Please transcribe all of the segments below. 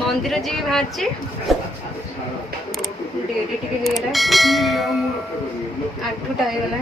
मंदिर जी बाहर डेरी टिके हेगला 8टा हेगला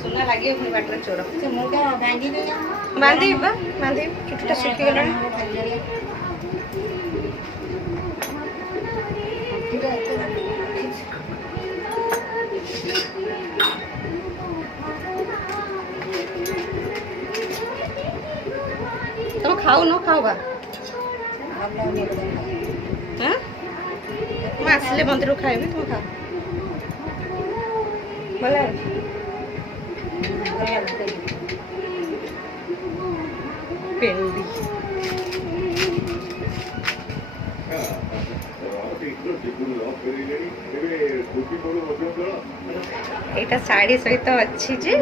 सुना लगे अपनी बाटर चोर बांधी बांधी चुटा सुखी गला तुम खाओ न खाओ बा आसले मंदिर खाइबी तुम खाओ भला पेंडी एटा साड़ी सहित अच्छी जे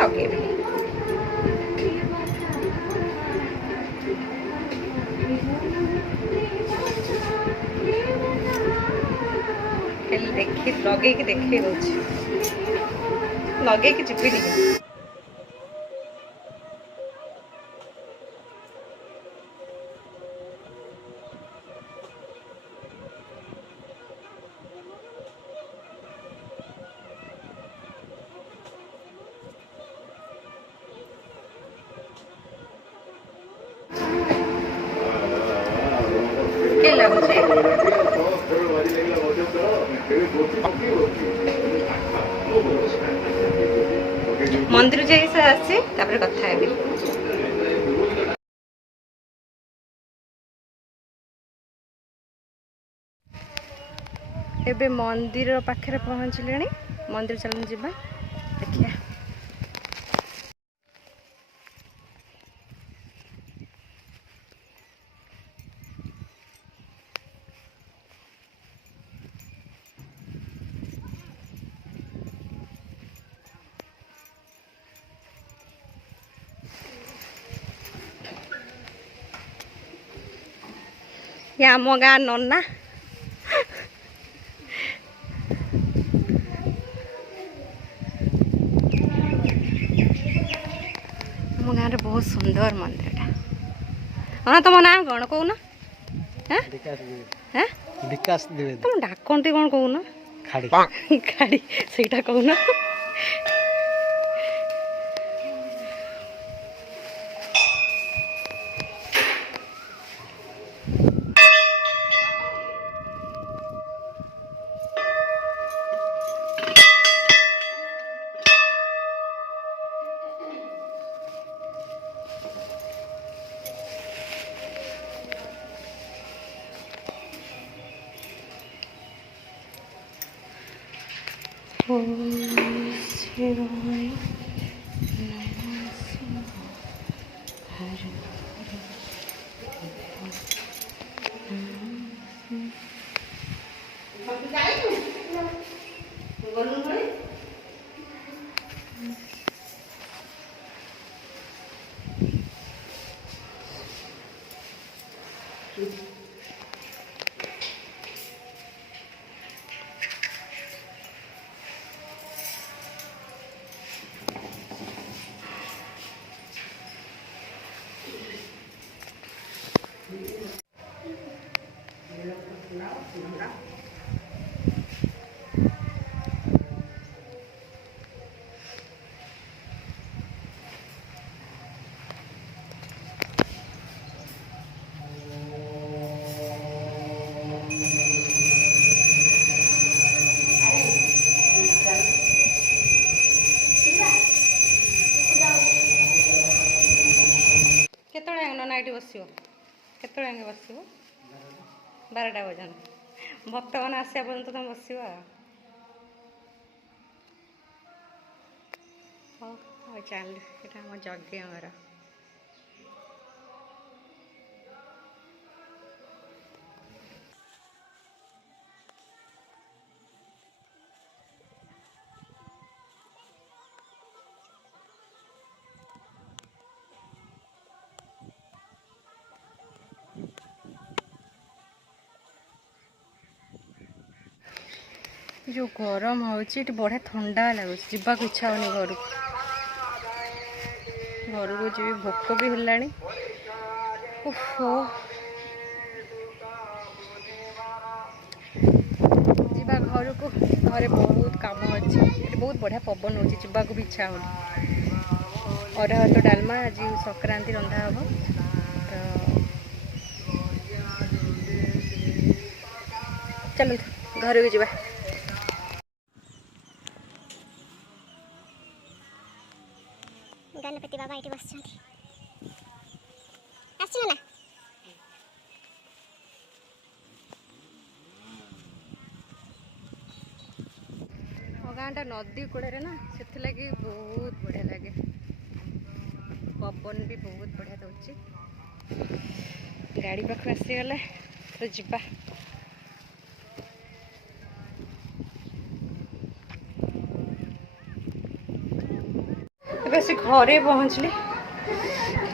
लगे देखी लगे कि देखे लगे कि जीपी के लगुचे मंदिर जाई से आसी तापर कथा हेबी एबे मंदिर पाखे पहुँचले मंदिर चलन जीवा देखिए या मो गाँ नन्ना मो गाँव बहुत सुंदर मंदिर हाँ तुम ना कौन कौन विकास तुम डाकटी कौन कौन खाड़ी खाड़ी सेटा कहूना नाइट बसो केत बस 12टा बजन भक्त मैंने आसा पर्यंत तुम बस चल ये आम जज्ञ जो गरम हो बढ़िया ठंडा लगुच जावाक इच्छा होनी घर को जी भोक भी है जा घर को घर बहुत काम अच्छे बहुत बढ़िया पवन हो जावाक भी इच्छा हो अरुआ भात डालमा आज संक्रांति रंधा हम तो चलो घर को जावा गणपति बाबा ये बस आसना गाँटा नदी कूड़े ना से लगी बहुत बढ़िया लगे पवन भी बहुत बढ़िया दौर गाड़ी पाख आसीगला तो जीवा बस घरे पहुँचली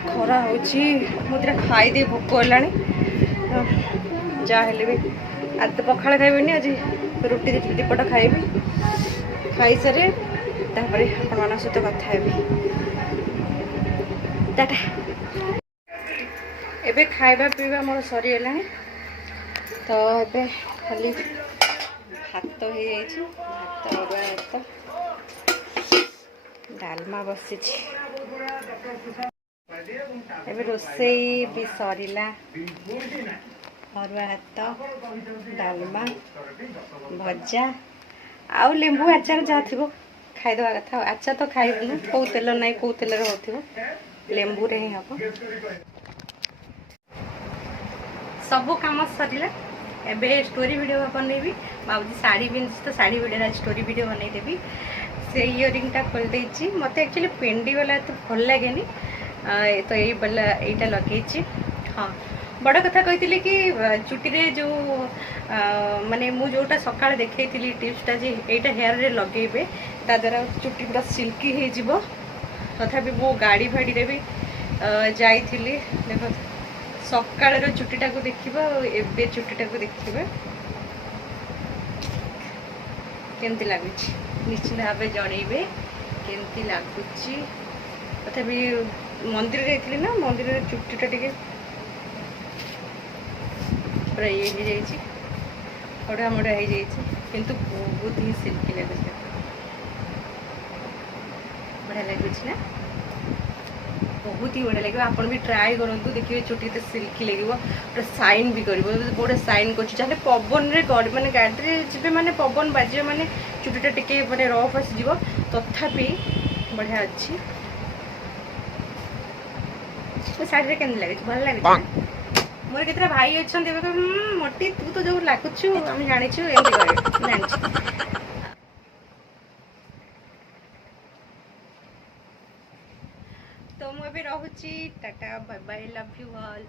खरा होता खाईदे भोक है जहाँ भी आज तो पखाड़ खाइबी आज रुटी दीपट खाइबी खाई सारे आपण सहित कथा टाटा एबे खाइबा पीवा मोर सरीगला तो ए खाली भात हो भात अरुआ भात डालमा बसी एबे रोसई भी सरीला अरुआ भात डालमा भजा आउ लेंबू आचार जहाँ थी खाईदवा कथा आचार तो खाइबू कौ तेल ना कौ तेल हो लेंबू रे ही हम सब कम सरला एबे स्टोरी वीडियो बनैबी बाबूजी साड़ी पिंधि तो साड़ी वीडियो स्टोरी वीडियो बनईदेवी से इयरिंग टा खोल देछि मते एक्चुअली पेंडी वाला तो भल लगे तो यही वाला यहीटा लगे हाँ बड़ कथा कही कि चुटी रे जो माने मु जोटा सकाळ देखई टिप्सटा जे एटा हेयर रे लगेबे ता द्वारा चुटी पूरा सिल्की हो जिवो तथापि मो गाड़ी फाड़ी रे भी जाइथिली देखो सकाळ रो चुटीटा को देखिबो एबे चुटीटा को देखिबे केमती लागुची निश्चित भाव जनइबे केमती लगुची तथापि मंदिर जाइथिली ना मंदिर रे चुटीटा टिके पूरा ये हो जाइए मोड़ा मोड़ा हो जाइए किंतु बहुत ही सिल्की लगुच बढ़िया लगुच ना बहुत ही बढ़िया लगे आप भी ट्राए करूँ देखिए चुटी तो सिल्की लगे पूरा साइन भी कर गोटे साइन कर पवन मैंने गाड़ी जी मैंने पवन बाजे मैंने चुटीटा टिके मैंने रफ आसीज तथापि बढ़िया अच्छी शाढ़ी केमती लगे भल लगे मोर केतरा भाई अच्छा मोटी तू तो जो लगुचु आम जाचु जानी तो मुझे रोची tata bye bye love you all.